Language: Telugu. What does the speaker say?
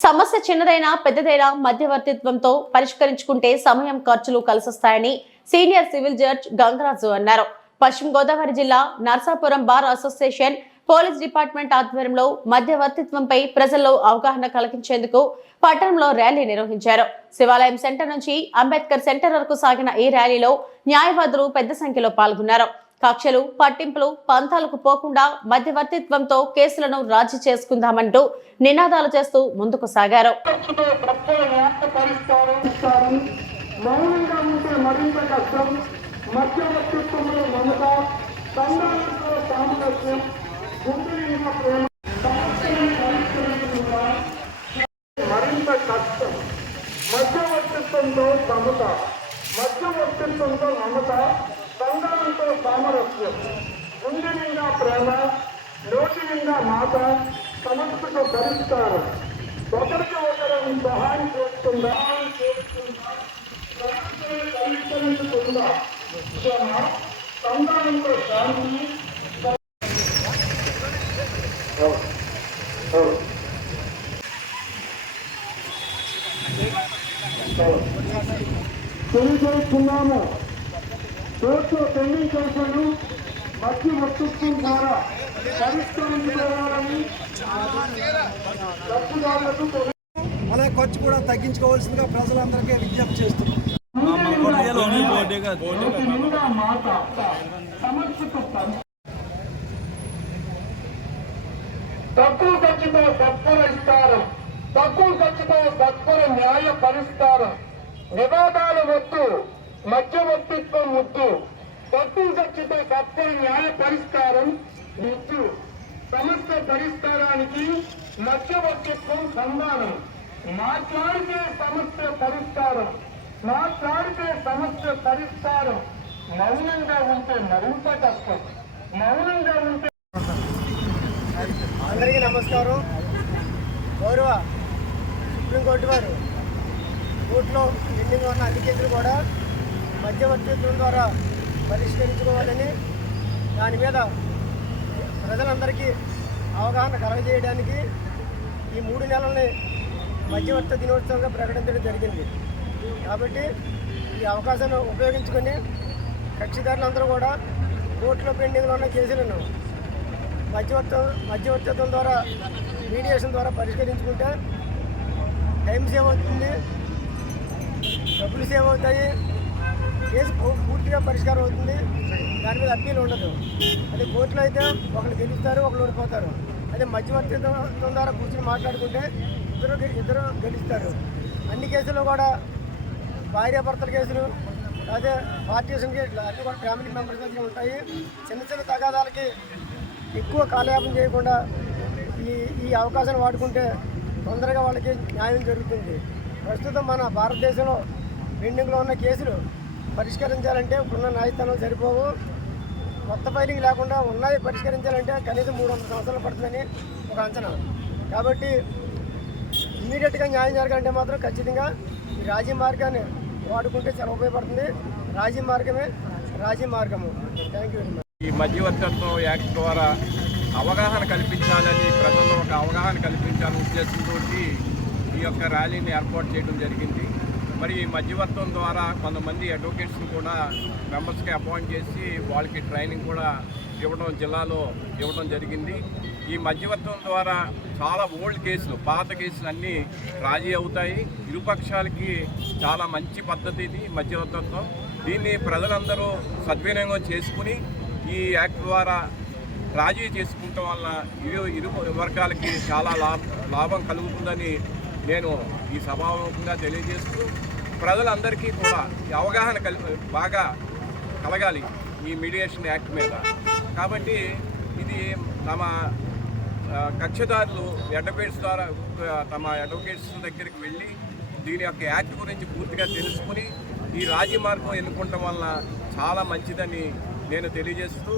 సమస్య చిన్నదైనా పెద్దదైనా మధ్యవర్తిత్వంతో పరిష్కరించుకుంటే సమయం ఖర్చులు కలిసొస్తాయని సీనియర్ సివిల్ జడ్జ్ గంగరాజు అన్నారు. పశ్చిమ గోదావరి జిల్లా Narsapuram bar association police department ఆధ్వర్యంలో మధ్యవర్తిత్వంపై ప్రజల్లో అవగాహన కలిగించేందుకు పట్టణంలో ర్యాలీ నిర్వహించారు. శివాలయం సెంటర్ నుంచి అంబేద్కర్ సెంటర్ వరకు సాగిన ఈ ర్యాలీలో న్యాయవాదులు పెద్ద సంఖ్యలో పాల్గొన్నారు. కక్షలు పట్టింపులు పంతాలకు పోకుండా మధ్యవర్తిత్వంతో కేసులను రాజీ చేసుకుందామంటూ నినాదాలు చేస్తూ ముందుకు సాగారు. మౌనంగా ఉంటే మరింత కష్టం. మధ్యవర్తిత్వంలో మమత సామరస్యం ప్రేమ మరింత కష్టం. మధ్యవర్తిత్వంతో సమత మధ్యవర్తిత్వంతో మమత సామరస్యం గుండె నిండా ప్రేమ నోటి నిండా మాట సమస్యకు పరిష్కారం ఒకరికి ఒకరు సహాయం చేస్తుందా సహాయం చేస్తుందా సమస్యను పరిష్కరించుతుందా శ్రమ సంధానంతో శాంతి తెలియజేస్తున్నాము కోర్టు పెండింగ్ కేసులను మధ్య వర్తిత్వం ద్వారా పరిష్కరించుకోవాలని తప్పుదారులకు అలాగే ఖర్చు కూడా తగ్గించుకోవాల్సిందిగా ప్రజలందరికీ విజ్ఞప్తి చేస్తున్నాం. నోటి నిండా మాట సమస్యకు పరి- తక్కువ ఖర్చుతో సత్పరిష్కారం తక్కువ ఖర్చుతో సత్వర న్యాయ పరిష్కారం. వివాదాలు వద్దు. మధ్యవర్తిత్వం ముద్దు తక్కువ ఖర్చుతో సత్వర న్యాయ పరిష్కారం ముద్దు సమస్య పరిష్కారానికి మధ్యవర్తిత్వం సంధానం మాట్లాడితే సమస్య పరిష్కారం. మాట్లాడితే సమస్య పరిష్కారం. మౌనంగా ఉంటే మరింత కష్టం. మౌనంగా ఉంటే అందరికీ నమస్కారం. గౌరవ సుప్రీంకోర్టు వారు కోర్టులో పెండింగ్ ఉన్న అన్ని కేసులు కూడా మధ్యవర్తిత్వం ద్వారా పరిష్కరించుకోవాలని దాని మీద ప్రజలందరికీ అవగాహన కలగజేయడానికి ఈ మూడు నెలల్ని మధ్యవర్తి దినోత్సవంగా ప్రకటించడం జరిగింది. కాబట్టి ఈ అవకాశాన్ని ఉపయోగించుకొని కక్షిదారులందరూ కూడా కోర్టులో పెండింగ్లో ఉన్న కేసులను మధ్యవర్త మధ్యవర్తిత్వం ద్వారా మీడియేషన్ ద్వారా పరిష్కరించుకుంటే టైం సేవ్ అవుతుంది డబ్బులు సేవ్ అవుతాయి కేసు పూర్తిగా పరిష్కారం అవుతుంది. దాని మీద అప్పీల్ ఉండదు. అదే కోర్టులో అయితే ఒకరు గెలుస్తారు ఒకరు ఓడిపోతారు. అదే మధ్యవర్తిత్వం ద్వారా కూర్చొని మాట్లాడుకుంటే ఇద్దరు గె- ఇద్దరు గెలుస్తారు. అన్ని కేసుల్లో కూడా భార్యాభర్తల కేసులు అదే పార్టీషన్ కేసులు అన్ని కూడా ఫ్యామిలీ మెంబర్స్ దగ్గర ఉంటాయి. చిన్న చిన్న తగాదాలకి ఎక్కువ కాలయాపం చేయకుండా ఈ ఈ అవకాశాన్ని వాడుకుంటే తొందరగా వాళ్ళకి న్యాయం జరుగుతుంది. ప్రస్తుతం మన భారతదేశంలో పెండింగ్లో ఉన్న కేసులు పరిష్కరించాలంటే ఇప్పుడున్న న్యాయస్థానం సరిపోవు. కొత్త ఫైలింగ్ లేకుండా ఉన్నాయి పరిష్కరించాలంటే కనీసం మూడు వందల సంవత్సరాలు పడుతుందని ఒక అంచనా. కాబట్టి ఇమీడియట్గా న్యాయం జరగాలంటే మాత్రం ఖచ్చితంగా రాజీ మార్గాన్ని వాడుకుంటే చాలా ఉపయోగపడుతుంది. రాజీ మార్గమే రాజీ మార్గము. థ్యాంక్ యూ వెరీ మచ్ ఈ మధ్యవర్తిత్వం యాక్ట్ ద్వారా అవగాహన కల్పించాలని ప్రజల్లో ఒక అవగాహన కల్పించాలని ఉద్దేశంతో ఈ యొక్క ర్యాలీని ఏర్పాటు చేయడం జరిగింది. మరి ఈ మధ్యవర్తం ద్వారా కొంతమంది అడ్వకేట్స్ని కూడా మెంబర్స్కి అపాయింట్ చేసి వాళ్ళకి ట్రైనింగ్ కూడా ఇవ్వడం జిల్లాలో ఇవ్వడం జరిగింది. ఈ మధ్యవర్తం ద్వారా చాలా ఓల్డ్ కేసులు పాత కేసులు అన్నీ రాజీ అవుతాయి. ఇరుపక్షాలకి చాలా మంచి పద్ధతి ఇది మధ్యవర్తత్వం దీన్ని ప్రజలందరూ సద్వినియోగం చేసుకుని ఈ యాక్ట్ ద్వారా రాజీ చేసుకుంటాం వల్ల ఇరు ఇరు వర్గాలకి చాలా లాభం కలుగుతుందని నేను ఈ సభాముఖంగా తెలియజేస్తూ ప్రజలందరికీ కూడా అవగాహన కలి బాగా కలగాలి ఈ మీడియేషన్ యాక్ట్ మీద. కాబట్టి ఇది తమ కక్షదారులు అడ్వకేట్స్ ద్వారా తమ అడ్వకేట్స్ దగ్గరికి వెళ్ళి దీని యొక్క యాక్ట్ గురించి పూర్తిగా తెలుసుకుని ఈ రాజీ మార్గం ఎన్నుకోవటం వల్ల చాలా మంచిదని నేను తెలియజేస్తూ